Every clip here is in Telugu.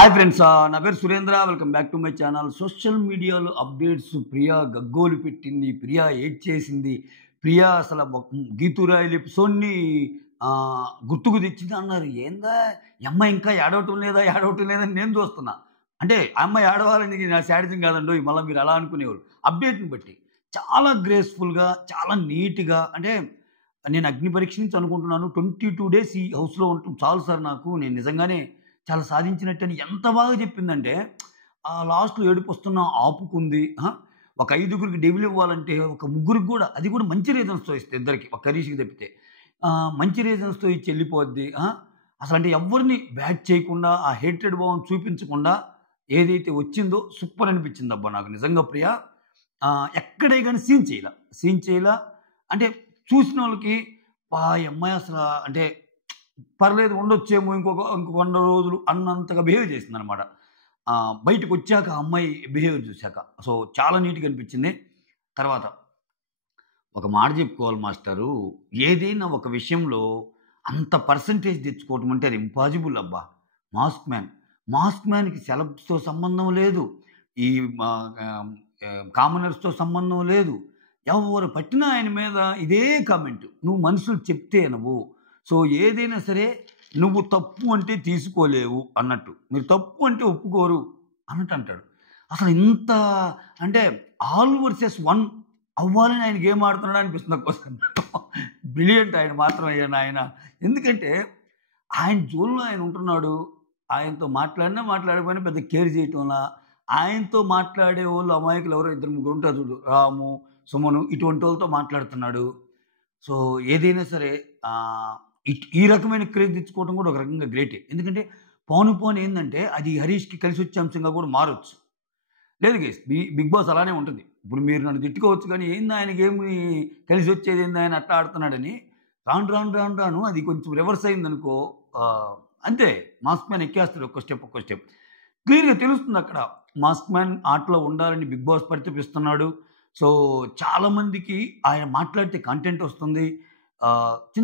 హాయ్ ఫ్రెండ్స్, నా పేరు Surendra. Welcome back to my channel. Social మీడియాలో అప్డేట్స్, ప్రియా గగ్గోలు పెట్టింది, ప్రియా ఏడ్చేసింది, ప్రియా అసలు గీతురాయలు ఎపిసోడ్ని గుర్తుకు తెచ్చింది అన్నారు. ఏందా ఈ అమ్మాయి ఇంకా ఏడవటం లేదా అని నేను చూస్తున్నా. అంటే ఆ అమ్మాయి ఏడవాలని నా శాడిజం కాదండి, మళ్ళీ మీరు అలా అనుకునేవారు. అప్డేట్ని బట్టి చాలా గ్రేస్ఫుల్గా, చాలా నీట్గా. అంటే నేను అగ్ని పరీక్ష నుంచి అనుకుంటున్నాను, 22 డేస్ ఈ హౌస్లో ఉండటం చాలు సార్ నాకు, నేను నిజంగానే చాలా సాధించినట్టని ఎంత బాగా చెప్పిందంటే, లాస్ట్‌లో ఏడుపొస్తున్నా ఆపుకుంది. ఒక 5గురికి డెవిల్ ఇవ్వాలంటే ఒక ముగ్గురికి కూడా, అది కూడా మంచి రీజన్స్‌తో ఇస్తే ఇద్దరికి, ఒక హరీష్‌కి తప్పితే. మంచి రీజన్స్‌తో ఇచ్చి వెళ్ళిపోద్ది. అసలంటే ఎవ్వరిని బ్యాడ్ చేయకుండా, ఆ హేట్రెడ్ భావం చూపించకుండా ఏదైతే వచ్చిందో సూపర్ అనిపించిందబ్బా నాకు నిజంగా ప్రియా. ఎక్కడే గాని సీన్ చేయలా. అంటే చూసినోళ్ళకి ఈ అమ్మాయి అసల అంటే పర్లేదు ఉండొచ్చేమో ఇంకొక 100 రోజులు అన్నంతగా బిహేవ్ చేసిందనమాట. బయటకొచ్చాక ఆ అమ్మాయి బిహేవియర్ చూసాక. సో, చాలా నీట్‌గా అనిపించింది. తర్వాత ఒక మాట చెప్పుకోవాలి మాస్టరు, ఏదైనా ఒక విషయంలో అంత పర్సెంటేజ్ తెచ్చుకోవటం అంటే అది ఇంపాసిబుల్ అబ్బా! మాస్క్ మ్యాన్‌కి సెలబ్స్‌తో సంబంధం లేదు. ఈ కామనర్స్‌తో సంబంధం లేదు. ఎవరు పట్టినా ఆయన మీద ఇదే కామెంట్. నువ్వు మనుషులు చెప్తే నువ్వు. సో, ఏదైనా సరే నువ్వు తప్పు అంటే తీసుకోలేవు అన్నట్టు. మీరు తప్పు అంటే ఒప్పుకోరు అన్నట్టు అంటాడు. అసలు ఇంత అంటే ఆల్ వర్సెస్ వన్ అవ్వాలని ఆయన గేమ్ ఆడుతున్నాడా అనిపిస్తుంది ఒక్కోసారి. బ్రిలియంట్ ఆయన మాత్రం ఆయన. ఎందుకంటే ఆయన జోన్‌లో ఆయన ఉంటున్నాడు. ఆయనతో మాట్లాడినా మాట్లాడకపోయినా పెద్ద కేర్ చేయటంలా. ఆయనతో మాట్లాడేవోళ్ళు అమాయకులు ఎవరో ఇద్దరు ముగ్గురు ఉంటారు చూడు. రాము, సుమను ఇటువంటోళ్ళతో మాట్లాడుతున్నాడు. సో, ఏదైనా సరే ఈ రకమైన క్రేజ్ తెచ్చుకోవడం కూడా ఒక రకంగా గ్రేటే. ఎందుకంటే పోను ఏందంటే అది హరీష్‌కి కలిసొచ్చే అంశంగా కూడా మారొచ్చు. లేదు గైస్, బిగ్ బాస్ అలానే ఉంటది. ఇప్పుడు మీరు నన్ను తిట్టుకోవచ్చు కానీ, ఏంది ఆయనకేమి కలిసొచ్చేదేంది, ఆయన అట్లా ఆడుతున్నాడని. రాను అది కొంచెం రివర్స్ అయిందనుకో, అంతే, మాస్క్ మ్యాన్ ఎక్కేస్తాడు ఒక్క స్టెప్. క్లియర్‌గా తెలుస్తుందక్కడ. మాస్క్ మ్యాన్ ఆటలో ఉండాలని బిగ్ బాస్ పరితపిస్తున్నాడు. సో, చాలామందికి ఆయన మాట్లాడితే కంటెంట్ వస్తుంది.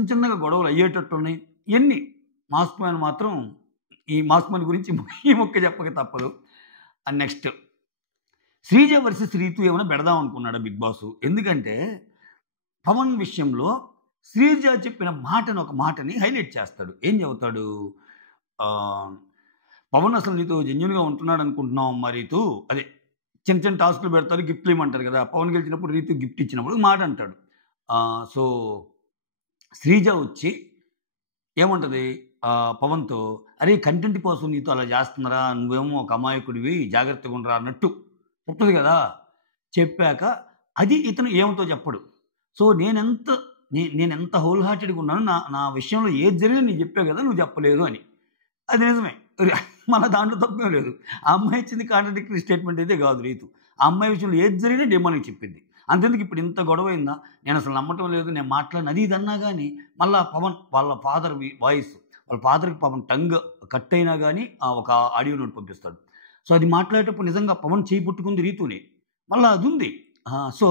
చిన్నగా గొడవలు అయ్యేటట్టున్నాయి. ఇయన్నీ మాస్క్ మ్యాన్ మాత్రం, ఈ మాస్క్ మ్యాన్ గురించి ఈ ముక్క చెప్పక తప్పదు. నెక్స్ట్ శ్రీజ వర్సెస్ రీతు ఏమైనా పెడదాం అనుకున్నాడా బిగ్ బాసు. ఎందుకంటే పవన్ విషయంలో శ్రీజ చెప్పిన ఒక మాటని హైలైట్ చేస్తాడు. ఏం చెబుతాడు? పవన్ అసలు నీతో జెన్యూన్‌గా ఉంటున్నాడు అనుకుంటున్నావు అమ్మా రీతు. అదే చిన్న టాస్క్‌లు పెడతారు, గిఫ్ట్‌లు ఇవ్వమంటారు కదా! పవన్ గెలిచినప్పుడు రీతు గిఫ్ట్ ఇచ్చినప్పుడు మాట అంటాడు. సో, శ్రీజ వచ్చి ఏమంటది పవన్‌తో, అరే కంటెంట్ కోసం నీతో అలా చేస్తున్నారా? నువ్వేమో ఒక అమాయకుడివి, జాగ్రత్తగా ఉండరా అన్నట్టు చెప్తది కదా! చెప్పాక అది ఇతను ఏమతో చెప్పడు. సో, నేనెంత హోల్ హార్టెడ్‌గా ఉన్నానో, నా విషయంలో ఏది జరిగినా నీకు చెప్పా కదా! నువ్వు చెప్పలేదు అని. అది నిజమే. మన దాంట్లో తప్పేం లేదు. ఆ అమ్మాయి ఇచ్చింది కాంట్రాడిక్టరీ స్టేట్మెంట్ అయితే కాదు రీతు. ఆ అమ్మాయి విషయంలో ఏది జరిగినా డెమోన్‌కి చెప్పింది. అంతెందుకు ఇప్పుడు ఇంత గొడవైందా, నేనసలు నమ్మటం లేదు, నేను మాట్లాడను అది ఇది అన్నా గానీ, మళ్ళా పవన్ వాళ్ళ ఫాదర్ వాయిస్, వాళ్ళ ఫాదర్‌కి పాపం టంగ్ కట్ అయినా గానీ ఒక ఆడియో నోట్ పంపిస్తాడు. సో, అది మాట్లాడేటప్పుడు నిజంగా పవన్ చేయి పట్టుకుంది రీతుని. మళ్ళా అదుంది. సో,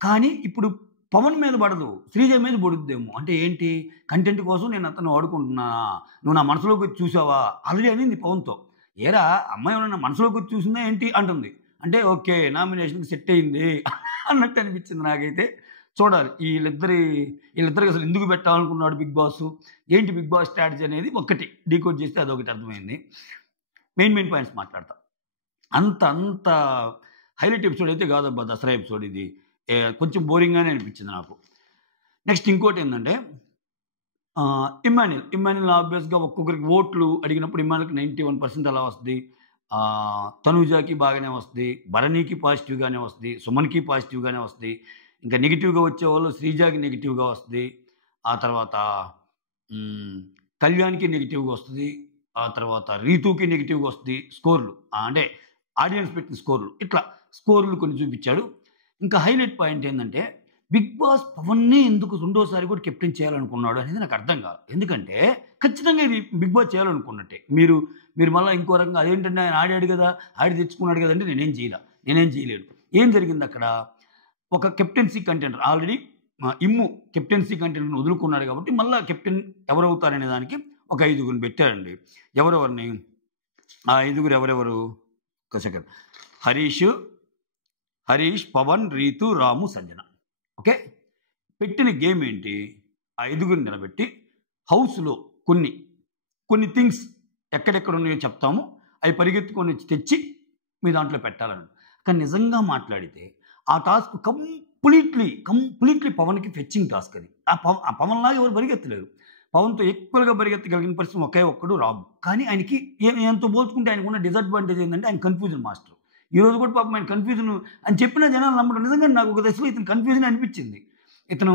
కానీ ఇప్పుడు పవన్ మీద పడదు, శ్రీజ మీద పడుద్దేమో. అంటే ఏంటి, కంటెంట్ కోసం నేను అతన్ని వాడుకుంటున్నానా? నువ్వు నా మనసులోకి వచ్చి చూసావా? ఆల్రెడీ అనింది పవన్‌తో. ఏరా అమ్మాయి ఏమన్నా నా మనసులోకి వచ్చి చూసిందా ఏంటి అంటుంది. అంటే ఓకే, నామినేషన్‌కి సెట్ అయింది అన్నట్టు అనిపించింది నాకైతే. చూడాలి వీళ్ళిద్దరికి అసలు ఎందుకు పెట్టాలనుకున్నాడు బిగ్ బాసు? ఏంటి బిగ్ బాస్ స్ట్రాటజీ అనేది ఒక్కటి డీకోడ్ చేస్తే అదొకటి అర్థమైంది. మెయిన్ పాయింట్స్ మాట్లాడతా. అంత హైలైట్ ఎపిసోడ్ అయితే కాదబ్బా దసరా ఎపిసోడ్ ఇది. కొంచెం బోరింగ్‌గానే అనిపించింది నాకు. నెక్స్ట్ ఇంకోటేందంటే ఇమ్మాన్యుల్ ఆబ్వియస్‌గా ఒక్కొక్కరికి ఓట్లు అడిగినప్పుడు ఇమ్మాన్యుల్‌కి 91% అలా వస్తది. తనూజాకి బాగానే వస్తది. భరణికి పాజిటివ్‌గానే వస్తది. సుమన్‌కి పాజిటివ్‌గానే వస్తది. ఇంకా నెగెటివ్‌గా వచ్చేవాళ్ళు శ్రీజాకి నెగెటివ్‌గా వస్తది. ఆ తర్వాత కళ్యాణ్‌కి నెగెటివ్‌గా వస్తది. ఆ తర్వాత రీతూకి నెగెటివ్‌గా వస్తది స్కోర్‌లు. అంటే ఆడియన్స్ పెట్టిన స్కోర్‌లు. ఇట్లా స్కోర్‌లు కొన్ని చూపిచ్చాడు. ఇంకా హైలైట్ పాయింట్ ఏందంటే, బిగ్ బాస్ పవన్‌నే ఎందుకు రెండోసారి కూడా కెప్టెన్ చేయాలనుకున్నాడు అనేది నాకు అర్థం కాదు. ఎందుకంటే ఖచ్చితంగా ఇది బిగ్ బాస్ చేయాలనుకున్నట్టే. మీరు మళ్ళా ఇంకో రకంగా అదేంటంటే ఆయన ఆడాడు కదా, ఆడి తెచ్చుకున్నాడు కదా అంటే నేనేం చేయలేను. ఏం జరిగిందక్కడ? ఒక కెప్టెన్సీ కంటెండర్ ఆల్రెడీ ఇమ్ము కెప్టెన్సీ కంటెండర్‌ని వదులుకున్నాడు కాబట్టి మళ్ళా కెప్టెన్ ఎవరవుతారనే దానికి ఒక 5గురిని పెట్టారండి. ఎవరెవరిని? ఆ 5 ఎవరెవరు? ఒక సెకండ్. హరీష్, పవన్, రీతు, రాము, సంజన. ఓకే. పెట్టిన గేమ్ ఏంటి? ఆ 5 నిలబెట్టి హౌస్‌లో కొన్ని, కొన్ని థింగ్స్ ఎక్కడెక్కడ ఉన్నాయో చెప్తాము. అవి పరిగెత్తుకొని వచ్చి తెచ్చి మీ దాంట్లో పెట్టాలని. కానీ నిజంగా మాట్లాడితే ఆ టాస్క్ కంప్లీట్లీ పవన్‌కి ఫెచ్చింగ్ టాస్క్ అది. ఆ పవన్‌లాగా ఎవరు పరిగెత్తలేరు. పవన్‌తో ఈక్వల్‌గా పరిగెత్తగలిగిన పర్సన్ ఒకే ఒక్కడు రాము. కానీ ఆయనకి ఈయనతో పోల్చుకుంటే ఆయనకున్న డిసడ్వాంటేజ్ ఏంటంటే ఆయన కన్‌ఫ్యూజన్ మాస్టర్. ఈరోజు కూడా పాపం ఆయన కన్‌ఫ్యూజన్ అని చెప్పినా జనాలు నమ్మడం. నిజంగా నాకు ఒక దశలో ఇతను కన్‌ఫ్యూజన్ అనిపించింది. ఇతను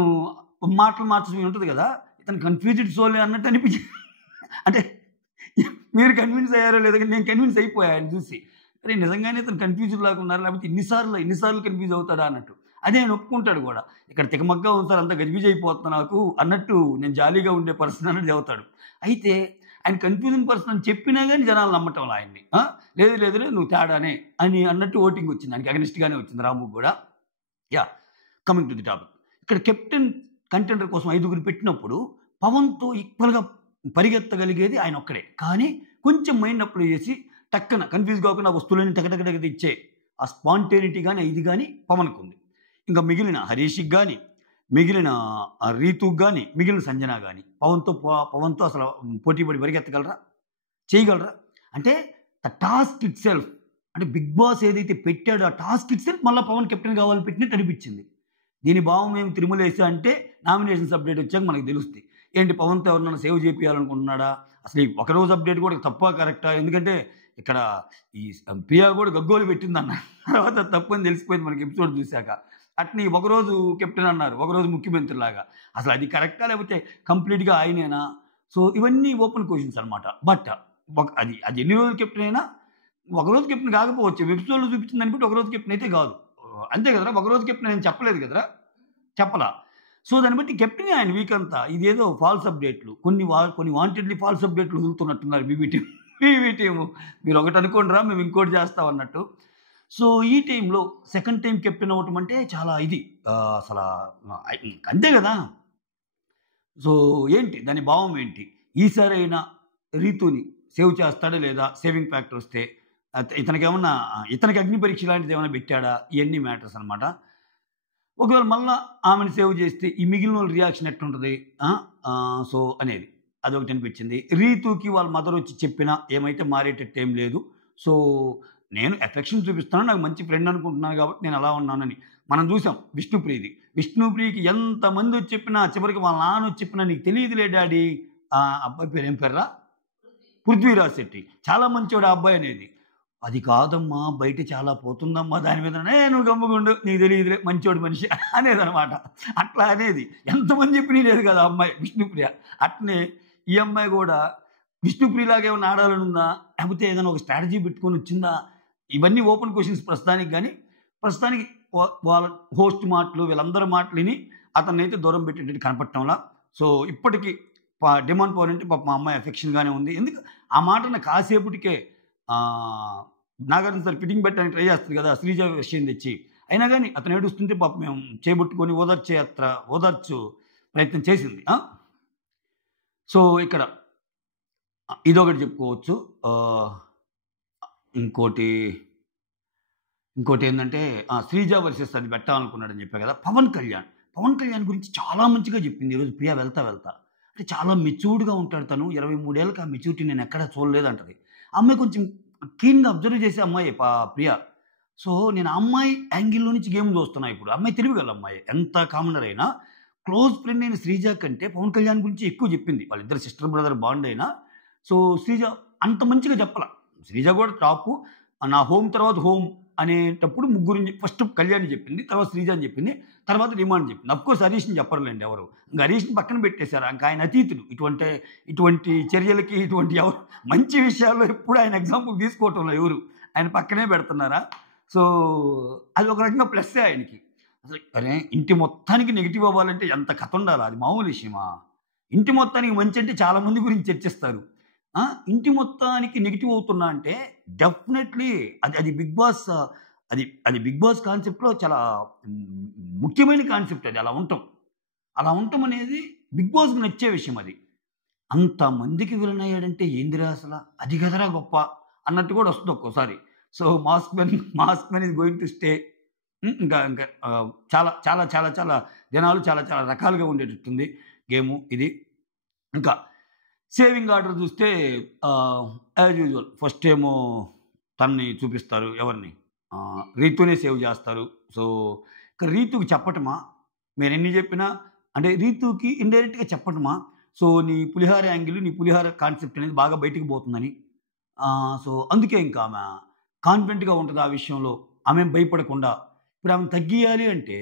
మాటలు మార్చడం ఉంటది కదా! ఇతను కన్‌ఫ్యూజ్డ్ సోలే అన్నట్టు అనిపించింది. అంటే మీరు కన్విన్స్ అయ్యారో లేదో కానీ నేను కన్విన్స్ అయిపోయా ఆయన చూసి. అరే! నిజంగానే ఇతను కన్‌ఫ్యూజ్డ్ లాగా ఉన్నారు. లేకపోతే ఇన్ని సార్లు కన్‌ఫ్యూజ్ అవుతాడా అన్నట్టు. అదే ఆయన ఒప్పుకుంటాడు గూడా. ఇక్కడ తికమకగా ఉంది సార్, అంతా గజిబిజి అయిపోతుంది నాకు అన్నట్టు, నేను జాలీగా ఉండే పర్సన్ అన్నట్టు చెబుతాడు. అయితే ఆయన కన్‌ఫ్యూజింగ్ పర్సన్ అని చెప్పినా గాని జనాలు నమ్మటంలా ఆయన్ని. లేదు నువ్వు తేడానే అని అన్నట్టు ఓటింగ్ వచ్చింది. ఆయనకి అగెనిస్ట్‌గానే వచ్చింది రాముకి గూడా. Yeah! Coming to the topic. ఇక్కడ కెప్టెన్ కంటెండర్ కోసం 5 పెట్టినప్పుడు పవన్‌తో ఈక్వల్‌గా పరిగెత్తగలిగేది ఆయన ఒక్కడే. కానీ కొంచెం మైండ్ అప్లై చేసి టక్కన కన్‌ఫ్యూజ్ కాకుండా వస్తువులన్నీ టక ఇచ్చే ఆ స్పాంటేనిటీ గాని, ఇది గాని పవన్‌కుంది. ఇంకా మిగిలిన హరీష్‌కి గాని, మిగిలిన రీతుకి గాని, మిగిలిన సంజన గాని పవన్‌తో అసలు పోటీ పడి పరిగెత్తగలరా? చేయగలరా? అంటే ద టాస్క్ ఇట్‌సెల్ఫ్, అంటే బిగ్ బాస్ ఏదైతే పెట్టాడో ఆ టాస్క్ ఇట్‌సెల్ఫ్ మళ్ళా పవన్ కెప్టెన్ కావాలని పెట్టినట్టు అనిపించింది. దీని భావం ఏమి తిరుమలేసా అంటే నామినేషన్స్ అప్డేట్ వచ్చాక మనకు తెలుస్తుంది. ఏంటి పవన్‌తో ఎవరినైనా సేవ్ చేపియాలనుకుంటున్నాడా? అసలు ఈ ఒకరోజు అప్డేట్ కూడా తప్పా కరెక్టా? ఎందుకంటే ఇక్కడ ఈ ప్రియా కూడా గగ్గోలు పెట్టిందన్న తర్వాత తప్పని తెలిసిపోయింది మనకి ఎపిసోడ్ చూసాక. అట్ని ఒకరోజు కెప్టెన్ అన్నారు, ఒకరోజు ముఖ్యమంత్రిలాగా. అసలు అది కరెక్టా? లేకపోతే కంప్లీట్‌గా ఆయనేనా? సో ఇవన్నీ ఓపెన్ క్వెషన్స్ అనమాట. బట్ అది ఎన్ని రోజులు కెప్టెన్ అయినా ఒకరోజు కెప్టెన్ కాకపోవచ్చు. ఎపిసోడ్‌లో చూపించిన దాన్ని బట్టి ఒకరోజు కెప్టెన్ అయితే కాదు. అంతే కదరా! ఒకరోజు కెప్టెన్ అని చెప్పలేదు కదరా! చెప్పలా. సో దాన్ని బట్టి కెప్టెనే ఆయన వీక్ అంతా. ఇదేదో ఫాల్స్ అప్డేట్‌లు. కొన్ని వాంటెడ్‌లీ ఫాల్స్ అప్డేట్‌లు వదులుతున్నట్టున్నారు బీబీ టీము. మీరు ఒకటి అనుకోండిరా, మేము ఇంకోటి చేస్తాం అన్నట్టు. సో ఈ టైంలో సెకండ్ టైమ్ కెప్టెన్ అవ్వటం అంటే చాలా ఇది. అసల అంతే గదా! సో ఏంటి దాని భావం ఏంటి? ఈసారైనా రీతుని సేవ్ చేస్తాడా లేదా? సేవింగ్ ఫ్యాక్టర్ వస్తే ఇతనికి అగ్ని పరీక్ష లాంటిది ఏమైనా పెట్టాడా? ఇయన్నీ మ్యాటర్స్ అనమాట. ఒకవేళ మళ్ళా ఆమెను సేవ్ చేస్తే ఈ మిగిలినోళ్ళ రియాక్షన్ ఎట్టుంటది? సో అనేది. అదొకటి అనిపించింది. రీతుకి వాళ్ళ మదర్ వచ్చి చెప్పినా ఏమైతే మారేటట్టు ఏం లేదు. సో నేను ఎఫెక్షన్ చూపిస్తున్నాను. నాకు మంచి ఫ్రెండ్ అనుకుంటున్నాను కాబట్టి నేను అలా ఉన్నానని. మనం చూసాం విష్ణుప్రియది. విష్ణుప్రియకి ఎంతమంది వచ్చి చెప్పినా చివరికి వాళ్ళ నాన్న వచ్చి చెప్పినా నీకు తెలియదులే డాడీ, అబ్బాయి పేరు ఏం పేర్రా? పృథ్వీరాజ్ శెట్టి. చాలా మంచోడు ఆ అబ్బాయి అనేది. అది కాదమ్మా బయట చాలా పోతుందమ్మా దాని మీద, నువ్వు గమ్ముగుండు నీకు తెలియదులే మంచోడు మనిషి అనేదనమాట. అట్లా అనేది ఎంతమంది చెప్పి లేదు కదా అమ్మాయి విష్ణుప్రియ. అట్నే ఈ అమ్మాయి కూడా విష్ణుప్రియలాగా ఏమైనా ఆడాలని ఉందా? లేకపోతే ఏదైనా ఒక స్ట్రాటజీ పెట్టుకొని వచ్చిందా? ఇవన్నీ ఓపెన్ క్వశ్చన్స్ ప్రస్తుతానికి. కానీ ప్రస్తుతానికి వాళ్ళ హోస్ట్ మాటలు వీళ్ళందరి మాటలు విని అతన్నైతే దూరం పెట్టేటట్టు కనపడటంలా. సో ఇప్పటికీ డిమాండ్ పవర్ అంటే పాప మా అమ్మాయి ఎఫెక్షన్‌గానే ఉంది. ఎందుకు ఆ మాటన కాసేపటికే నాగార్జున సార్ ఫిట్టింగ్ పెట్టడానికి ట్రై చేస్తది కదా! శ్రీజ విషయం తెచ్చి. అయినా గాని అతను ఏడుస్తుంటే పాపం మేము చేబట్టుకొని ఓదార్చు ప్రయత్నం చేసింది. సో ఇక్కడ ఇదొకటి చెప్పుకోవచ్చు. ఇంకోటేందంటే శ్రీజ వర్సెస్ అది పెట్టాలనుకున్నాడని చెప్పా కదా! పవన్ కళ్యాణ్ గురించి చాలా మంచిగా చెప్పింది ఈరోజు ప్రియా వెళ్తా. అంటే చాలా మెచ్యూర్డ్‌గా ఉంటాడు తను. 23 ఏళ్ళకి ఆ మెచ్యూరిటీ నేనెక్కడా చూడలేదంటది. ఆ అమ్మాయి కొంచెం కీన్‌గా అబ్జర్వ్ చేసే అమ్మాయే ప్రియా. సో నేను ఆ అమ్మాయి యాంగిల్‌లో నుంచి గేమ్ చూస్తున్నా ఇప్పుడు. అమ్మాయి తెలివిగల అమ్మాయే. ఎంత కామనర్ అయినా క్లోజ్ ఫ్రెండ్ అయిన శ్రీజ కంటే పవన్ కళ్యాణ్ గురించి ఎక్కువ చెప్పింది. వాళ్ళిద్దరు సిస్టర్ బ్రదర్ బాండ్ అయినా. సో శ్రీజ అంత మంచిగా చెప్పలా. శ్రీజ కూడా టాపు. నా హోమ్ తర్వాత హోమ్ అనేటప్పుడు ముగ్గురిని ఫస్ట్ కళ్యాణ్ చెప్పింది. తర్వాత శ్రీజ అని చెప్పింది. తర్వాత డిమాండ్ చెప్పింది. అఫ్‌కోర్స్ హరీష్‌ని చెప్పరులేండి ఎవరు. ఇంక హరీష్‌ని పక్కన పెట్టేశారు. ఇంక ఆయన అతీతుడు. ఇటువంటి చర్యలకి ఎవరు మంచి విషయాల్లో ఎప్పుడు ఆయన ఎగ్జాంపుల్ తీసుకోవటంలో ఎవరు. ఆయన పక్కనే పెడుతున్నారా? సో అది ఒక రకంగా ప్లస్సే ఆయనకి. అసలు అరే ఇంటి మొత్తానికి నెగెటివ్ అవ్వాలంటే ఎంత కథ ఉండాలా? అది మామూలు విషయమా? ఇంటి మొత్తానికి మంచి అంటే చాలా మంది గురించి చర్చిస్తారు. ఇంటి మొత్తానికి నెగెటివ్ అవుతున్నా అంటే డెఫినెట్‌లీ అది బిగ్ బాస్, అది బిగ్ బాస్ కాన్సెప్ట్‌లో చాలా ముఖ్యమైన కాన్సెప్ట్ అది. అలా ఉండటం అనేది బిగ్ బాస్‌కి నచ్చే విషయం అది. అంతమందికి విలన్ అయ్యాడంటే ఏందిరా అసల? అది కదరా గొప్ప అన్నట్టు కూడా వస్తుంది ఒక్కోసారి. So, mask men is going to stay. ఇంకా చాలా చాలా చాలా చాలా జనాలు చాలా చాలా రకాలుగా ఉండేటట్టుంది గేము ఇది. ఇంకా సేవింగ్ ఆర్డర్ చూస్తే యాజ్ యూజువల్ ఫస్ట్ ఏమో తనని చూపిస్తారు. ఎవరిని? రీతూనే సేవ్ చేస్తారు. సో, ఇక రీతూకి చెప్పటమా? మీరెన్ని చెప్పినా అంటే రీతూకి ఇండైరెక్ట్‌గా చెప్పటమా? సో, నీ పులిహార యాంగిల్, నీ పులిహార కాన్సెప్ట్ అనేది బాగా బయటికి పోతుందని. సో, అందుకే ఇంకా ఆమె కాన్ఫిడెంట్‌గా ఉంటది ఆ విషయంలో. ఆమేం భయపడకుండా. ఇప్పుడు ఆమెను తగ్గియాలి అంటే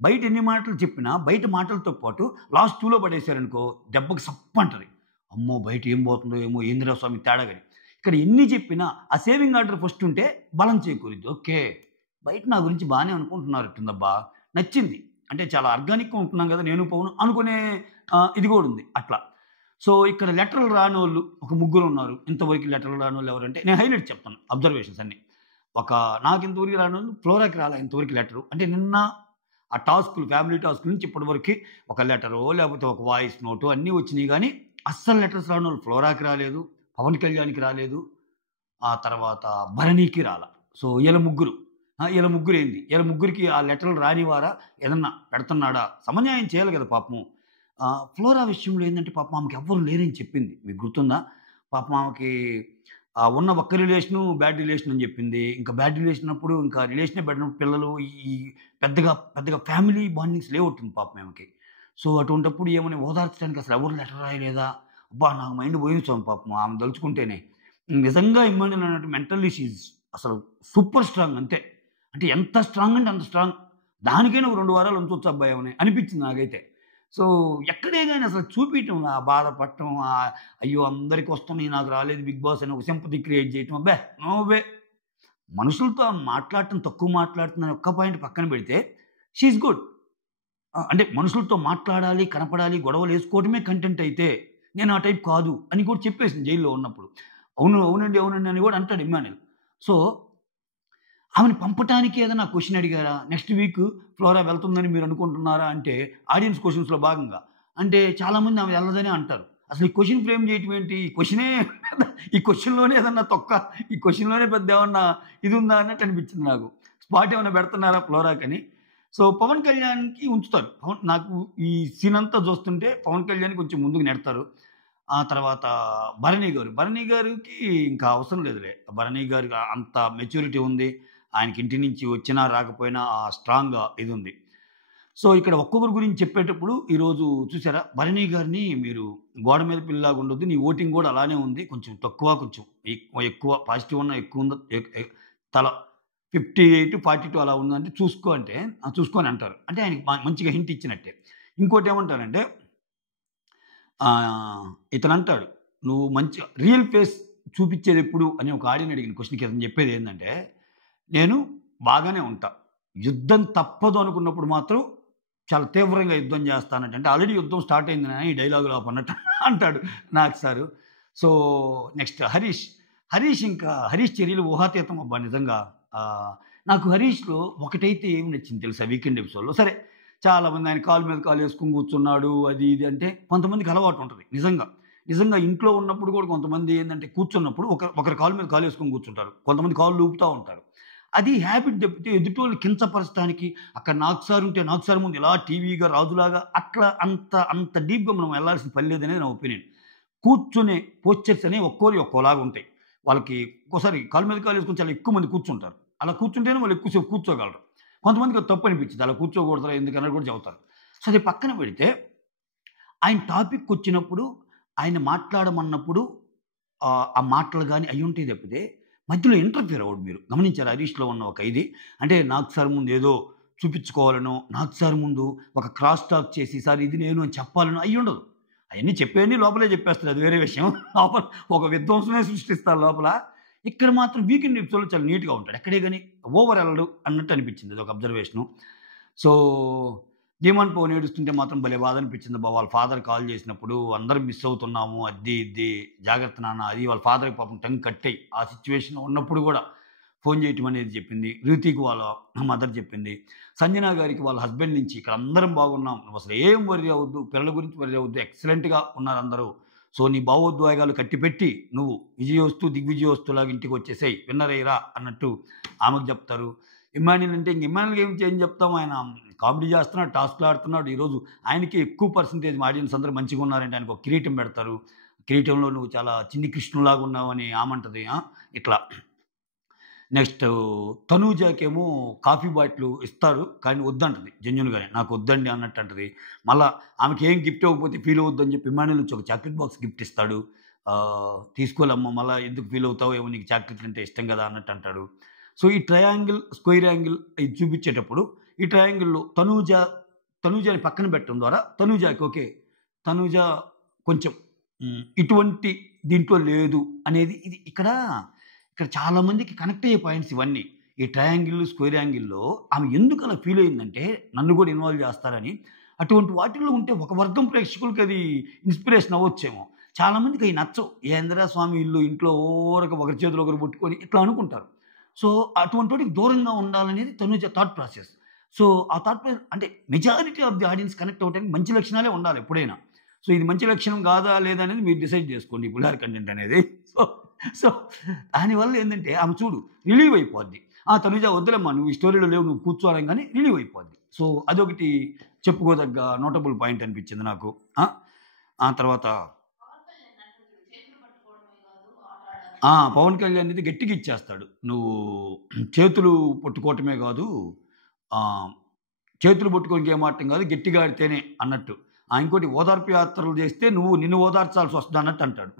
బయట ఎన్ని మాటలు చెప్పినా, బయట మాటలతో పాటు లాస్ట్ 2లో పడేశారనుకో దెబ్బకి సప్పంటది. అమ్మో! బయట ఏం పోతుందో ఏమో ఏందిరా స్వామి తేడా గాని. ఇక్కడ ఎన్ని చెప్పినా ఆ సేవింగ్ ఆర్డర్ ఫస్ట్ ఉంటే బలం చేకూరిద్ది. ఓకే. బయట నా గురించి బానే అనుకుంటున్నారట్టుందబ్బా! నచ్చింది. అంటే చాలా ఆర్గానిక్‌గా ఉంటున్నాం గదా! నేను, పవన్ అనుకునే ఇది గూడా ఉంది అట్లా. సో, ఇక్కడ లెటర్‌లు రానోళ్ళు ఒక ముగ్గురున్నారు. ఇంతవరకు లెటర్‌లు రానోళ్ళు ఎవరంటే నేను హైలైట్ చెప్తాను అబ్జర్వేషన్స్ అన్నీ. నాకింతవరకు రానోళ్ళు ఫ్లోరాకి రాలా ఇంతవరకు లెటరు. అంటే నిన్న ఆ టాస్కులు ఫ్యామిలీ టాస్క్ నుంచి ఇప్పటి వరకి ఒక లెటరో, లేపోతే ఒక వాయిస్ నోటో అన్నీ వచ్చినియి గానీ, అస్సలు లెటర్స్ రానోళ్ళు ఫ్లోరాకి రాలేదు. పవన్ కళ్యాణ్‌కి రాలేదు. ఆ తర్వాత భరణికి రాలా. సో, ఈళ్ళ ముగ్గురు. ఈళ్ళ ముగ్గురేంది? ఈళ్ళ ముగ్గురికి ఆ లెటర్‌లు రానివారా? ఏదన్నా పెడుతున్నాడా? సమన్యాయం చేయాలి గదా పాపం. ఫ్లోరా విషయంలో ఏందంటే పాపం ఆమెకి ఎవ్వరు లేరని చెప్పింది. మీకు గుర్తుందా? పాపం ఆమెకి ఉన్న ఒక్క రిలేషను బ్యాడ్ రిలేషన్ అని జెప్పింది. ఇంకా బ్యాడ్ రిలేషన్ అప్పుడు ఇంకా రిలేషనే పెట్టినప్పుడు పిల్లలు ఈ పెద్దగా ఫ్యామిలీ బాండింగ్స్ లేవట్టుంది పాపం ఆమెకి. సో, అటువంటప్పుడు ఏమని ఓదార్చడానికి అసలు ఎవరు లెటర్ రాయలేదా? అబ్బా! నాకు మైండ్ పోయింది స్వామి పాపం ఆమెను తలుచుకుంటేనే. నిజంగా ఇమ్మాన్యుల్ అన్నట్టు మెంటల్లీ షీ ఈజ్ అసలు సూపర్ స్ట్రాంగ్ అంతే. అంటే ఎంత స్ట్రాంగ్ అంటే అంత స్ట్రాంగ్. దానికైనా ఒక 2 వారాలు ఉంచొచ్చు అబ్బాయి ఆమెని అనిపించింది నాకైతే. సో, ఎక్కడే గాని అసలు చూపియటం, ఆ బాధపడటం, అయ్యో! అందరికి వస్తున్నాయి నాకు రాలేదు బిగ్ బాస్ అని ఒక సింపథీ క్రియేట్ చేయటం. అబ్బే! No way. మనుషులతో మాట్లాడటం తక్కువ మాట్లాడుతుందని ఒక్క పాయింట్ పక్కన పెడితే షీ ఈజ్ గుడ్. అంటే మనుషులతో మాట్లాడాలి, కనపడాలి, గొడవలేసుకోవడమే కంటెంట్ అయితే, నేను ఆ టైప్ కాదు అని కూడా చెప్పేసింది జైల్‌లో ఉన్నప్పుడు. అవును. అవునండి. అవునండి. అని కూడా అంటాడు ఇమ్మాన్యుల్. సో, ఆమెను పంపటానికి ఏదైనా క్వెషన్ అడిగారా? నెక్స్ట్ వీక్ ఫ్లోరా వెళ్తుందని మీరు అనుకుంటున్నారా? అంటే ఆడియన్స్ క్వెషన్స్‌లో భాగంగా. అంటే చాలామంది ఆమె ఎళ్ళదనే అంటారు. అసలు ఈ క్వెషన్ ఫ్రేమ్ చేయటం ఏంటి? ఈ క్వెషనే ఈ క్వెషన్‌లోనే ఏదన్నా ఈ క్వెషన్‌లోనే పెద్ద ఏమన్నా ఇది ఉందా అన్నట్టు అనిపించింది నాకు. స్పాట్ ఏమన్నా పెడుతున్నారా ఫ్లోరాకని. సో, పవన్ కళ్యాణ్‌కి ఉంచుతారు. నాకు ఈ సీన్ అంతా చూస్తుంటే పవన్ కళ్యాణ్‌ని కొంచెం ముందుకు నెడతారు. ఆ తర్వాత భరణి గారికి ఇంకా అవసరం లేదులే. భరణి గారికి అంత మెచ్యూరిటీ ఉంది. ఆయనకి ఇంటి నుంచి వచ్చినా రాకపోయినా ఆ స్ట్రాంగ్ ఇదుంది. సో, ఇక్కడ ఒక్కొక్కరి గురించి చెప్పేటప్పుడు ఈరోజు చూసారా? భరణి గారిని మీరు గోడ మీద పిల్లలాగా ఉండొద్దు. నీ ఓటింగ్ గూడా అలానే ఉంది. కొంచెం తక్కువ, కొంచెం ఎక్కువ పాజిటివ్ ఉన్న ఎక్కువుందో తల 58, 42 అలా ఉందంటే చూసుకో అంటే, చూసుకో అని అంటారు. అంటే ఆయనకి మంచిగా హింట్ ఇచ్చినట్టే. ఇంకోటేమంటారంటే ఇతనంటాడు, "నువ్వు మంచి రియల్ ఫేస్ చూపిచ్చేదెప్పుడు" అని ఒక ఆడియన్ అడిగిన క్వెషన్‌కి ఇతను చెప్పేదేందంటే, "నేను బాగానే ఉంటా. యుద్ధం తప్పదు అనుకున్నప్పుడు మాత్రం చాలా తీవ్రంగా యుద్ధం చేస్తానంట." అంటే ఆల్రెడీ యుద్ధం స్టార్ట్ అయింది నాన్న ఈ డైలాగ్‌లో అన్నట్టు అంటాడు Nag sir. So, next Harish చర్యలు ఊహాతీతం అబ్బా! నిజంగా. నాకు హరీష్‌లో ఒకటైతే ఏమి నచ్చింది తెలుసా వీకెండ్ ఎపిసోడ్‌లో. సరే చాలామంది ఆయన కాలు మీద కాలేసుకొని కూర్చున్నాడు. అది ఇది అంటే కొంతమందికి అలవాటు ఉంటది. నిజంగా ఇంట్లో ఉన్నప్పుడు కూడా కొంతమంది ఏందంటే కూర్చున్నప్పుడు ఒకరి కాలు మీద కాలేసుకొని కూర్చుంటారు. కొంతమంది కాళ్ళు ఊపుతా ఉంటారు. అది హ్యాబిట్ తప్పితే ఎదుటోళ్ళని కించపరచడానికి అక్కడ నాగ్ సార్ ఉంటే నాగ్ సార్ ముందు ఇలా టీవీగా రాజులాగా అట్లా అంత డీప్‌గా మనం వెళ్ళాల్సిన పని లేదనేది నా ఒపీనియన్. కూర్చునే పోస్చర్స్ అనేవి ఒక్కోలాగా ఉంటాయి. వాళ్ళకి ఒక్కోసారి కాలు మీద కాలేసుకొని చాలా ఎక్కువ మంది కూర్చుంటారు. అలా కూర్చుంటేనే వాళ్ళు ఎక్కువ సేపు కూర్చోగలరు. కొంతమందికి అది తప్పు అనిపించిద్ది. అలా కూర్చోకూడదురా ఎందుకన్నట్టు కూడా చెబుతారు. సో, అది పక్కన పెడితే ఆయన టాపికొచ్చినప్పుడు, ఆయన మాట్లాడమన్నప్పుడు ఆ మాటలు గాని అయ్యుంటాయి తప్పితే, మధ్యలో ఇంటర్ఫియర్ అవ్వడు మీరు. గమనించారా 'హరీష్‌లో' ఉన్న ఒక ఇది. అంటే నాగ్ సార్ ముందు ఏదో చూపించుకోవాలనో, నాగ్ సార్ ముందు ఒక క్రాస్ టాక్ చేసి, సార్ ఇది నేను అని చెప్పాలనో అయ్యుండదు. అయన్నీ చెప్పేయన్నీ లోపలే చెప్పేస్తారు. అది వేరే విషయం. లోపల ఒక విధ్వంసమే సృష్టిస్తారు లోపల. ఇక్కడ మాత్రం వీకెండ్ ఎపిసోడ్‌లో చాలా నీట్‌గా ఉంటాడు. ఎక్కడే గాని ఓవర్ ఎళ్ళడు అన్నట్టు అనిపించింది. అదొక అబ్జర్వేషను. సో, 'ధీమాన్ పవన్' ఏడుస్తుంటే మాత్రం భలే బాధ అనిపించిందబ్బా! వాళ్ళ ఫాదర్ కాల్ చేసినప్పుడు అందరం మిస్ అవుతున్నాము. అద్ది, ఇద్ది జాగ్రత్త నాన్న అది వాళ్ళ ఫాదర్‌కి పాపం టంగ్ కట్టయి. ఆ సిట్యుయేషన్‌లో ఉన్నప్పుడు గూడా ఫోన్ చేయటం అనేది చెప్పింది. 'రుతి'కి వాళ్ళ మదర్ చెప్పింది. 'సంజన' గారికి వాళ్ళ హస్బెండ్ నుంచి ఇక్కడ అందరం బాగున్నాం. నువ్వసలు ఏం వర్రీ అవ్వద్దు. పిల్లల గురించి వర్రీ అవ్వద్దు. ఎక్సలెంట్‌గా ఉన్నారందరూ. సో నీ భావోద్వేగాలు కట్టిపెట్టి నువ్వు విజయోస్తు దిగ్విజయోస్తులాగా ఇంటికి వచ్చేసాయి, విన్నరయ్యరా అన్నట్టు ఆమెకు చెప్తారు. ఇమ్మాన్యుల్ అంటే ఇంక ఇమ్మాన్యుల్కి ఏం చెప్తాం, ఆయన కామెడీ చేస్తున్నాడు, టాస్క్లు ఆడుతున్నాడు. ఈరోజు ఆయనకి ఎక్కువ పర్సంటేజ్ ఆడియన్స్ అందరూ మంచిగా ఉన్నారంటే ఆయనకు ఒక కిరీటం పెడతారు. కిరీటంలో నువ్వు చాలా చిన్ని కృష్ణులాగా ఉన్నావు అని ఆమంటది. ఇట్లా నెక్స్ట్ తనూజాకేమో కాఫీ బాటిల్ ఇస్తారు, కానీ వద్దంటది జెన్యున్గానే, నాకు వద్దండి అన్నట్టు అంటది. మళ్ళీ ఆమెకి ఏం గిఫ్ట్ ఇవ్వకపోతే ఫీల్ అవుద్దని చెప్పి ఇమ్మాన్యుల్ నుంచి ఒక చాక్లెట్ బాక్స్ గిఫ్ట్ ఇస్తాడు. తీసుకోలేమ్మా, మళ్ళీ ఎందుకు ఫీల్ అవుతావు, ఏమో నీకు చాక్లెట్లు అంటే ఇష్టం కదా అన్నట్టు అంటాడు. సో ఈ ట్రయాంగిల్ స్క్వేర్ యాంగిల్ ఇది చూపించేటప్పుడు ఈ ట్రయాంగిల్లో తనూజాని పక్కన పెట్టడం ద్వారా తనూజాకి ఓకే, తనూజ కొంచెం ఇటువంటి దీంట్లో లేదు అనేది ఇది ఇక్కడ చాలామందికి కనెక్ట్ అయ్యే పాయింట్స్ ఇవన్నీ. ఈ ట్రయాంగిల్ స్క్వేర్ యాంగిల్లో ఆమె ఎందుకు అలా ఫీల్ అయిందంటే నన్ను కూడా ఇన్వాల్వ్ చేస్తారని. అటువంటి వాటిల్లో ఉంటే ఒక వర్గం ప్రేక్షకులకి అది ఇన్స్పిరేషన్ అవ్వచ్చేమో, చాలామందికి అవి నచ్చవు. ఏంద్రా స్వామి ఇల్లు ఇంట్లో ఓరక ఒకరి చేతులు ఒకరు పట్టుకొని ఇట్లా అనుకుంటారు. సో అటువంటి వాటికి దూరంగా ఉండాలనేది తనూజ థాట్ ప్రాసెస్. సో ఆ థాట్ ప్రాసెస్ అంటే majority of the audience connect అవ్వడానికి మంచి లక్షణాలే ఉండాలి ఎప్పుడైనా. సో ఇది మంచి లక్షణం కాదా లేదా అనేది మీరు డిసైడ్ చేసుకోండి ఈ పులిహార కంటెంట్ అనేది. సో సో దానివల్ల ఏంటంటే ఆమె చూడు రిలీవ్ అయిపోద్ది. తనుజ వద్దులమ్మా, నువ్వు ఈ స్టోరీలో లేవు, నువ్వు కూర్చోవాలని, కానీ రిలీవ్ అయిపోద్ది. సో అదొకటి చెప్పుకోదగ్గ నోటబుల్ పాయింట్ అనిపించింది నాకు. ఆ తర్వాత పవన్ కళ్యాణ్ అనేది గట్టిగా ఇచ్చేస్తాడు, నువ్వు చేతులు పట్టుకోవటమే కాదు, చేతులు పట్టుకోనికి ఏమాటం కాదు, గట్టిగా ఆడితేనే అన్నట్టు. ఇంకోటి ఓదార్పు యాత్రలు చేస్తే నిన్ను ఓదార్చాల్సి వస్తుంది అన్నట్టు అంటాడు.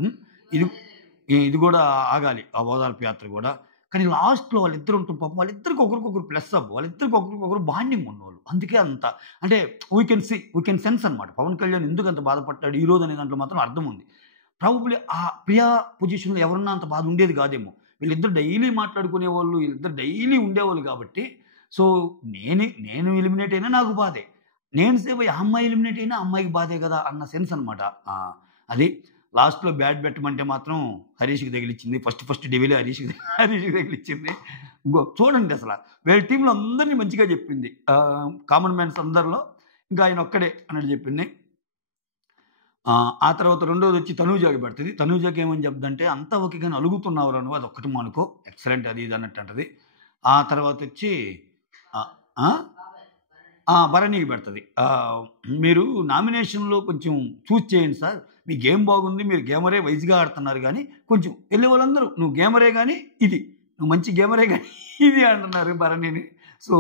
ఇది కూడా ఆగాలి ఆ ఓదార్పు యాత్ర కూడా. కానీ లాస్ట్లో వాళ్ళిద్దరు ఉంటాం పాపం, వాళ్ళిద్దరికి ఒకరికొకరు ప్లస్ అప్, వాళ్ళిద్దరికి ఒకరికొకరు బాండింగ్ ఉన్నవాళ్ళు. అందుకే అంత అంటే వీ కెన్ సెన్స్ అనమాట పవన్ కళ్యాణ్ ఎందుకు అంత బాధపడ్డాడు ఈరోజు అనే దాంట్లో మాత్రం అర్థం ఉంది. ప్రాబబ్లీ ఆ ప్రియా పొజిషన్లో ఎవరన్నా అంత బాధ ఉండేది కాదేమో. వీళ్ళిద్దరు డైలీ మాట్లాడుకునేవాళ్ళు, వీళ్ళిద్దరు డైలీ ఉండేవాళ్ళు కాబట్టి. సో నేను ఎలిమినేట్ అయినా నాకు బాధే, నేను సేపు ఆ అమ్మాయి ఎలిమినేట్ అయినా అమ్మాయికి బాధే కదా అన్న సెన్స్ అనమాట. అది లాస్ట్లో బ్యాట్ పెట్టమంటే మాత్రం హరీష్కి తగిలిచ్చింది. ఫస్ట్ డెవిలే హరీష్కి తగిలిచ్చింది. చూడండి అసలు వీళ్ళ టీంలో అందరినీ మంచిగా చెప్పింది, కామన్ మ్యాన్స్ అందరిలో ఇంకా ఆయన ఒక్కడే అన్నట్టు చెప్పింది. ఆ తర్వాత రెండోది వచ్చి తనూజాకి పెడుతుంది. తనూజాకి ఏమని చెప్తుందంటే అంతా ఓకే కానీ అలుగుతున్నావు నువ్వు, అది ఒక్కటి అనుకో, ఎక్సలెంట్ అది ఇది అన్నట్టు అంటది. ఆ తర్వాత వచ్చి భరణికి పెడుతుంది, మీరు నామినేషన్లో కొంచెం చూస్ చేయండి సార్, మీ గేమ్ బాగుంది, మీరు గేమరే వైజ్గా ఆడుతున్నారు, కానీ కొంచెం వెళ్ళే వాళ్ళందరూ నువ్వు గేమరే కానీ నువ్వు మంచి గేమరే కానీ ఇది అంటున్నారు భరణిని. సో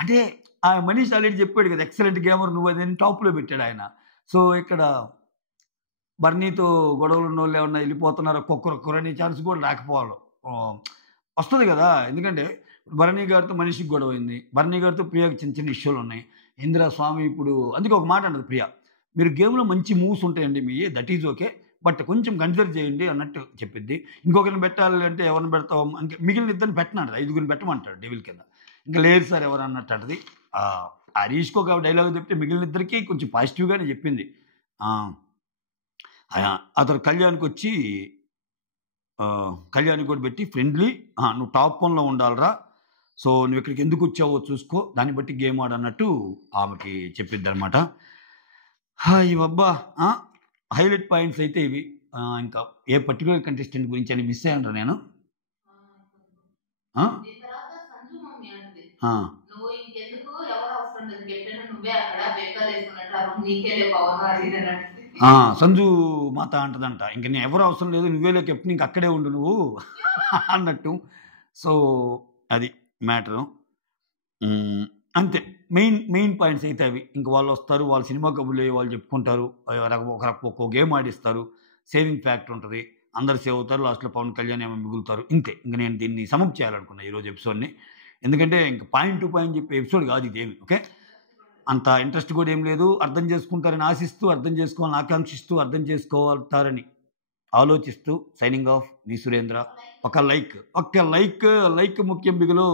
అంటే ఆ మనీష్ ఆల్రెడీ చెప్పాడు కదా ఎక్సలెంట్ గేమర్ నువ్వు అని టాప్లో పెట్టాడు ఆయన. సో ఇక్కడ బర్నీతో గొడవలు ఉన్న వాళ్ళు ఏమన్నా వెళ్ళిపోతున్నారు ఒక్కొక్కరని ఛాన్స్ కూడా రాకపోవాలి వస్తుంది కదా. ఎందుకంటే భరణి గారితో మనిషికి గొడవ అయింది, భరణి గారితో ప్రియాకి చిన్న ఇష్యూలు ఉన్నాయి. ఇందిరా స్వామి ఇప్పుడు అందుకే ఒక మాట అంటది ప్రియా, మీరు గేమ్లో మంచి మూవ్స్ ఉంటాయండి మీ, దట్ ఈజ్ ఓకే, బట్ కొంచెం కన్సిడర్ చేయండి అన్నట్టు చెప్పిద్ది. ఇంకొకరిని పెట్టాలి అంటే ఎవరిని పెడతావు, ఇంకా మిగిలిన ఇద్దరిని పెట్టనంటది, 5గురిని పెట్టమంటాడు డెవిల్ కింద. ఇంకా లేదు సార్ ఎవరు అన్నట్టు అంటది. హరీష్కి ఒక డైలాగ్ చెప్తే మిగిలిన ఇద్దరికి కొంచెం పాజిటివ్గానే చెప్పింది. అతను కళ్యాణ్కి వచ్చి కళ్యాణ్ కూడా పెట్టి ఫ్రెండ్లీ, నువ్వు టాప్ 1లో ఉండాలరా, సో నువ్వు ఇక్కడికి ఎందుకు వచ్చావో చూసుకో, దాన్ని బట్టి గేమ్ ఆడన్నట్టు ఆమెకి చెప్పిద్ది అనమాట. ఇవబ్బా హైలైట్ పాయింట్స్ అయితే ఇవి. ఇంకా ఏ పర్టికులర్ కంటెస్టెంట్ గురించి అని మిస్ అయ్యాను నేను. సంజు మాత అంటదంట, ఇంక నేను ఎవరు అవసరం లేదు, నువ్వేలే కెప్టెన్, ఇంక అక్కడే ఉండు నువ్వు అన్నట్టు. సో అది మ్యాటరు. అంతే మెయిన్ పాయింట్స్ అయితే అవి. ఇంక వాళ్ళు వస్తారు, వాళ్ళు సినిమా కబుర్లు వాళ్ళు చెప్పుకుంటారు, ఒక్కో గేమ్ ఆడిస్తారు, సేవింగ్ ఫ్యాక్టర్ ఉంటుంది, అందరు సేవ్ అవుతారు, లాస్ట్లో పవన్ కళ్యాణ్ ఏమో మిగులుతారు. ఇంతే. ఇంక నేను దీన్ని సమప్ చేయాలనుకున్నా ఈరోజు ఎపిసోడ్ని, ఎందుకంటే ఇంక పాయింట్ టు పాయింట్ చెప్పే ఎపిసోడ్ కాదు ఇదేమి. ఓకే, అంత ఇంట్రెస్ట్ కూడా ఏం లేదు. అర్థం చేసుకుంటారని ఆశిస్తూ, అర్థం చేసుకోవాలని ఆకాంక్షిస్తూ, అర్థం చేసుకోవాలని ఆలోచిస్తూ సైనింగ్ ఆఫ్, వి సురేంద్ర. ఒక లైక్ ముఖ్యం బిగులు.